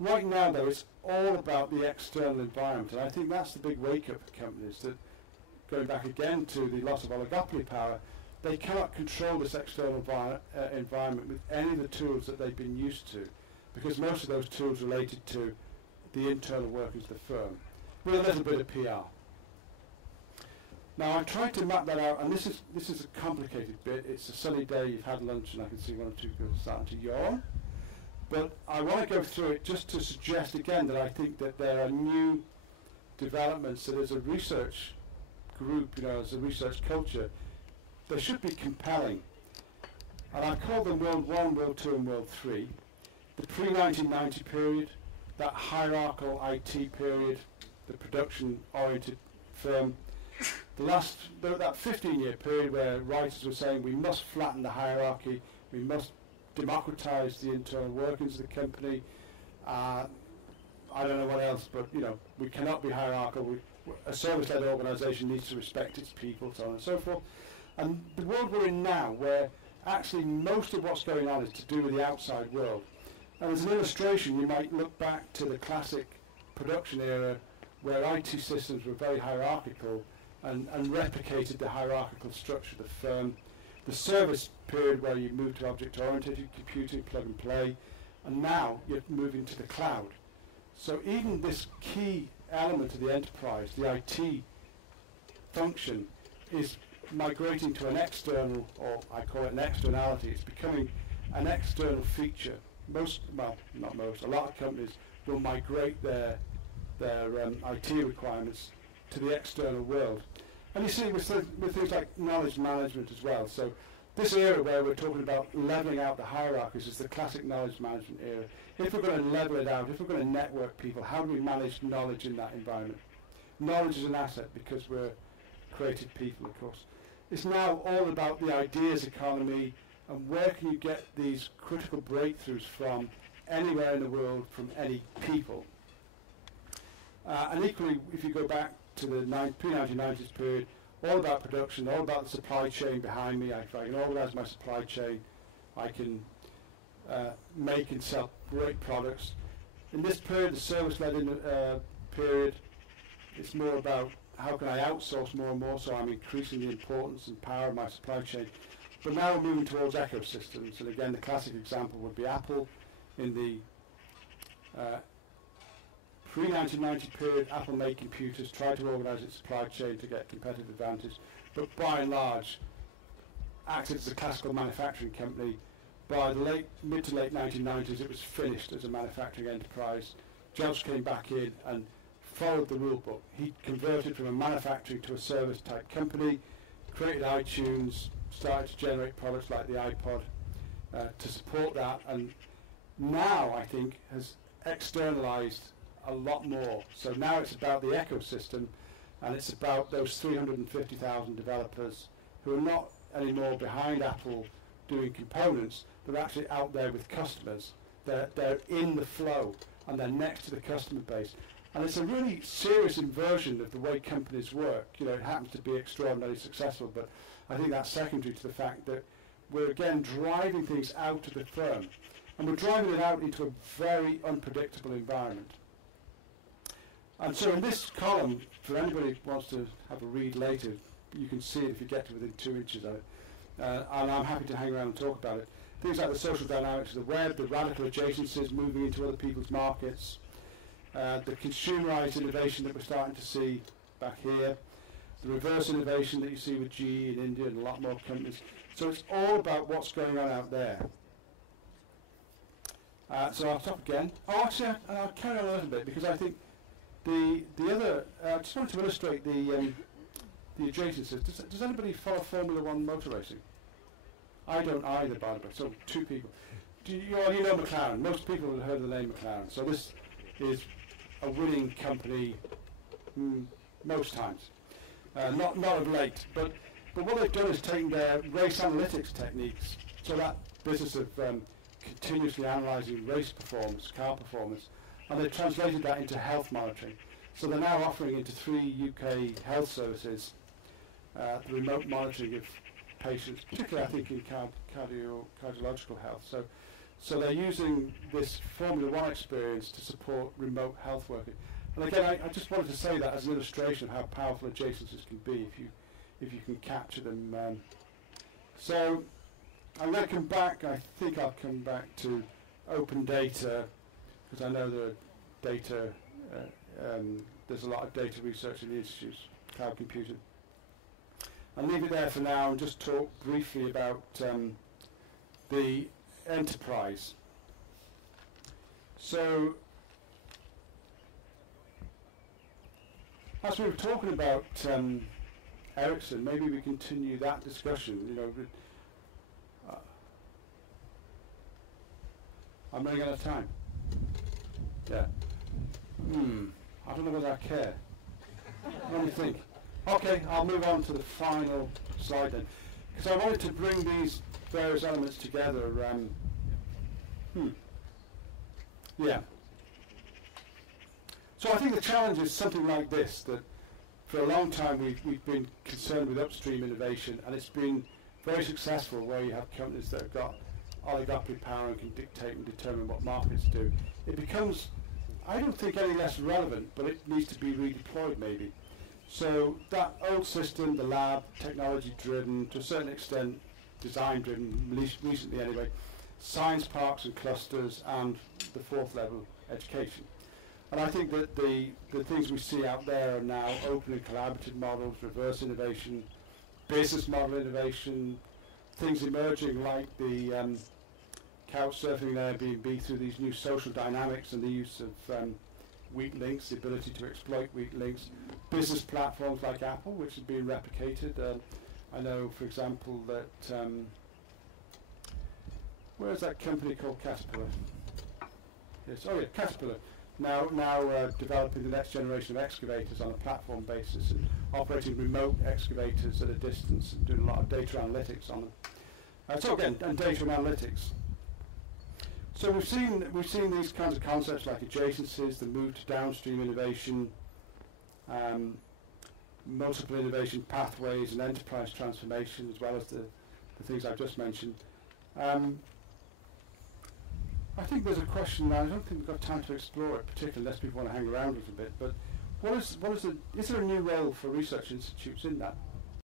Right now, though, it's all about the external environment, and I think that's the big wake-up for companies, that going back again to the loss of oligopoly power, they cannot control this external environment with any of the tools that they've been used to, because most of those tools related to the internal workings of the firm, with a little bit of PR. Now, I've tried to map that out, and this is a complicated bit. It's a sunny day, you've had lunch, and I can see one or two people starting to yawn. But I want to go through it just to suggest again that I think that there are new developments, that as a research group, as a research culture, they should be compelling. And I call them World 1, World 2 and World 3. The pre-1990 period, that hierarchal IT period, the production-oriented firm, that 15-year period where writers were saying we must flatten the hierarchy, we must democratize the internal workings of the company. I don't know what else, but we cannot be hierarchical. A service-led organisation needs to respect its people, so on and so forth. And the world we're in now, where actually most of what's going on is to do with the outside world. And as an illustration, you might look back to the classic production era where IT systems were very hierarchical and replicated the hierarchical structure of the firm. The service period where you move to object-oriented computing, plug and play, and now you're moving to the cloud. So even this key element of the enterprise, the IT function, is migrating to an external, or I call it an externality. It's becoming an external feature. A lot of companies will migrate their IT requirements to the external world. And you see with things like knowledge management as well. So this era where we're talking about leveling out the hierarchies is the classic knowledge management era. If we're going to level it out, if we're going to network people, how do we manage knowledge in that environment? Knowledge is an asset because we're creative people, of course. It's now all about the ideas economy and where can you get these critical breakthroughs from anywhere in the world, from any people. And equally, if you go back to the pre-1990s period, all about production, all about the supply chain behind me. If I can organise my supply chain, I can make and sell great products. In this period, the service-led period, it's more about how can I outsource more and more, so I'm increasing the importance and power of my supply chain. But now we're moving towards ecosystems, and again, the classic example would be Apple. In the pre-1990 period, Apple made computers, tried to organise its supply chain to get competitive advantage, but by and large acted as a classical manufacturing company. By the mid to late 1990s, it was finished as a manufacturing enterprise. Jobs came back in and followed the rule book. He converted from a manufacturing to a service type company, created iTunes, started to generate products like the iPod to support that, and now I think has externalized a lot more. So now it's about the ecosystem, and it's about those 350,000 developers who are not anymore behind Apple doing components. They're actually out there with customers. They're in the flow, and they're next to the customer base. And it's a really serious inversion of the way companies work. It happens to be extraordinarily successful, but I think that's secondary to the fact that we're again driving things out of the firm, and we're driving it out into a very unpredictable environment. And so in this column, for anybody who wants to have a read later, you can see it if you get to within 2 inches of it. And I'm happy to hang around and talk about it. Things like the social dynamics of the web, the radical adjacencies moving into other people's markets, the consumerized innovation that we're starting to see back here, the reverse innovation that you see with GE in India and a lot more companies. So it's all about what's going on out there. So I'll stop again. Oh, actually, I'll carry on a little bit because I think the other. I just wanted to illustrate the adjacencies. Does anybody follow Formula One motor racing? I don't either, by the way. So 2 people. You know McLaren. Most people have heard the name McLaren. So this is a winning company most times. Not of late, but what they've done is taken their race analytics techniques, so that business of continuously analysing race performance, car performance, and they've translated that into health monitoring. So they're now offering into 3 UK health services the remote monitoring of patients, particularly I think in cardiological health. So So they're using this Formula One experience to support remote health working. And again, I just wanted to say that as an illustration of how powerful adjacencies can be if you can capture them. So I'm going to come back. I think I'll come back to open data, because I know the data. There's a lot of data research in the institutes, cloud computing. I'll leave it there for now and just talk briefly about the enterprise. So, as we were talking about Ericsson, maybe we continue that discussion. You know, I'm running out of time. Yeah. I don't know whether I care. Let me think. Okay, I'll move on to the final slide then, because I wanted to bring these various elements together. Yeah. So I think the challenge is something like this, that for a long time we've been concerned with upstream innovation, and it's been very successful where you have companies that have got oligopoly power and can dictate and determine what markets do. It becomes, I don't think, any less relevant, but it needs to be redeployed maybe. So that old system, the lab, technology-driven, to a certain extent design-driven, at least recently anyway, science parks and clusters, and the fourth level, education. And I think that the things we see out there are now open and collaborative models, reverse innovation, business model innovation, things emerging like the couch surfing and Airbnb through these new social dynamics and the use of weak links, the ability to exploit weak links, business platforms like Apple, which have been replicated. I know, for example, that where's that company called Caterpillar? Yes, oh yeah, Caterpillar. Now developing the next generation of excavators on a platform basis and operating remote excavators at a distance and doing a lot of data analytics on them. So again, and data and analytics. So we've seen these kinds of concepts like adjacencies, the move to downstream innovation, multiple innovation pathways, and enterprise transformation, as well as the things I've just mentioned. I think there's a question now. I don't think we've got time to explore it, particularly unless people want to hang around a little bit. But is there a new role for research institutes in that?